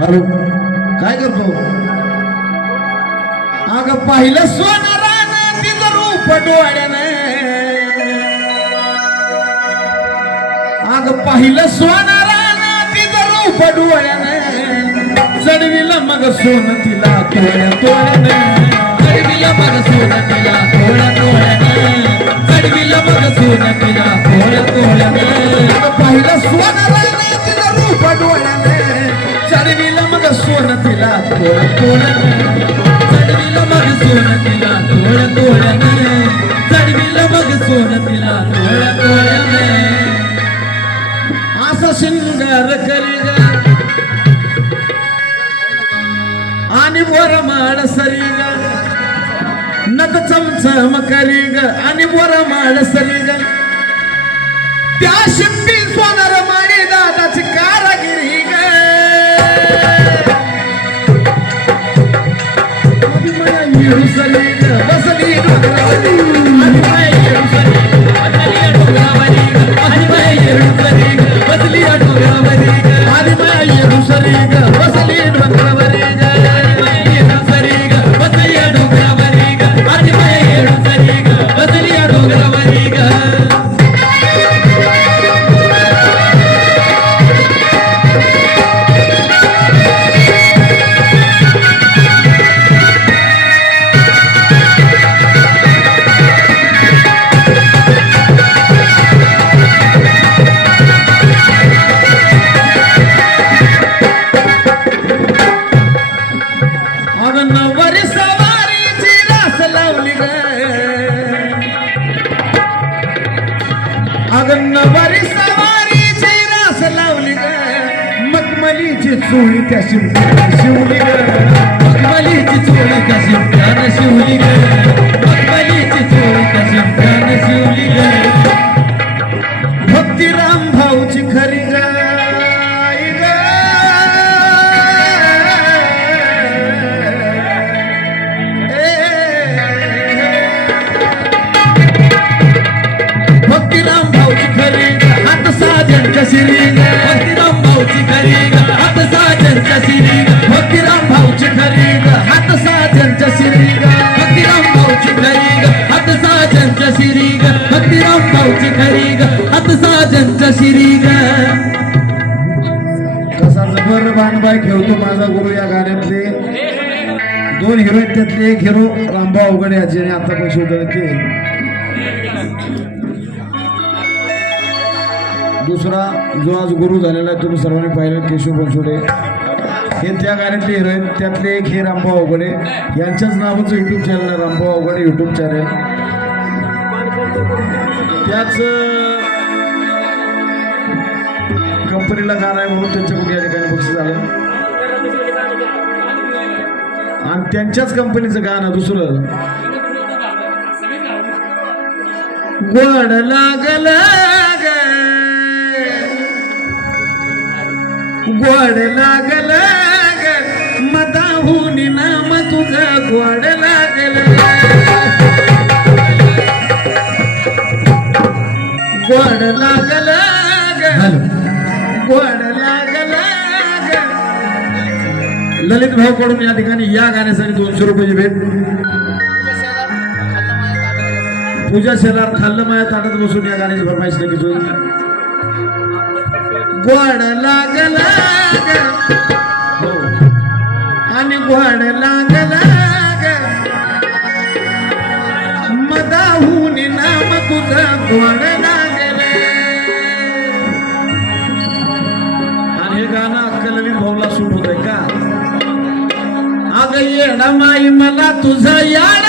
Hello काय करतो? अग पाहिलं सोनारानं तिचं रूप डोळ्यानं, अग पाहिलं सोनारानं तिचं रूप डोळ्यानं, चढविलं मग सोन तिला तोळ्या तोळ्यानं, चढविलं मग सोन तिला तोळ्या तोळ्यानं, चढविलं मग सोन तिला तोळ्या तोळ्यानं. अग पाहिलं सोनारानं तिचं रूप डोळ्यानं, चढविलं मग सोन तिला तोळ्या तोळ्यानं, चढविलं मग सोन तिला तोळ्या तोळ्यानं, चढविलं मग सोन तिला तोळ्या तोळ्यानं. असा शिंगार करी ग आणि वरमाळ सरी ग, नत चमचम करी ग आणि वरमाळ सरी ग, त्या शिंपी सोनार माळी दादाची कारागिरी ग. सरी ग बसली डोंगरावरी आणि माय सरी बसली डोंगरावरी ग, आणि माय सरी ग बसली डोंगरावरी ग, आणि माय सरी ग बसली डोंगरावरी ग, आणि माय सरी ग बसली डोंगरावरी ग, आणि माय सरी ग बसली डोंगरावरी ग. नवरी सवारीची रास लावली ग, अग नवरी सवारीची रास लावली ग, मखमलीची चोळी त्या शिंप्यानं शिवली ग, मखमलीची चोळी त्या शिंप्यानं शिवली ग, मखमलीची चोळी त्या शिंप्यानं शिवली ग. भक्तिराम भाऊची खरी ग शिरी ग, भक्तिराम भाऊची खरी ग हात साजनच्या शिरी ग, भक्तिराम भाऊची खरी ग हात साजनच्या शिरी ग, भक्तिराम भाऊची खरी ग हात साजनच्या शिरी ग, भक्तिराम भाऊची खरी ग हात साजनच्या शिरी ग. कसा जबर बाणबाई खेळतो माझा गुरु या गाण्यातले दोन हिरो आहेत, त्यातले एक हिरो रामभाऊ अवघडे ज्याने आता पण शोधलं ते, दुसरा जो आज गुरु झालेला आहे तुम्ही सर्वांनी पाहिलं केशव बनसोडे, हे त्या गाण्यातले हिरो आहेत. त्यातले एक हे रामभाऊ अवघडे, यांच्याच नावाचं युट्यूब चॅनल आहे रामभाऊ अवघडे युट्यूब चॅनल. त्याच कंपनीला गाणं आहे म्हणून त्यांच्याकडून या ठिकाणी बक्षीस झालं, आणि त्यांच्याच कंपनीचं गाणं दुसरं गोड लागलं गोड लागल ग मदाहून नाम तुझं गोड लागल, गोड लागल ग गोड लागल ग. ललित भाऊ कडून या ठिकाणी या गाण्यासाठी 200 रुपयाची भेट. पूजा शेलार खाल्लं माया ताटात बसून या गाण्याची फरमाईश नक्कीच होईल. गोड लागल आणि गोड लागल मदाहून नाम तुझं गोड लागल. आणि हे गाणं अक्का ललित भाऊला सूट होतंय का? अग येडा माई मला तुझं याड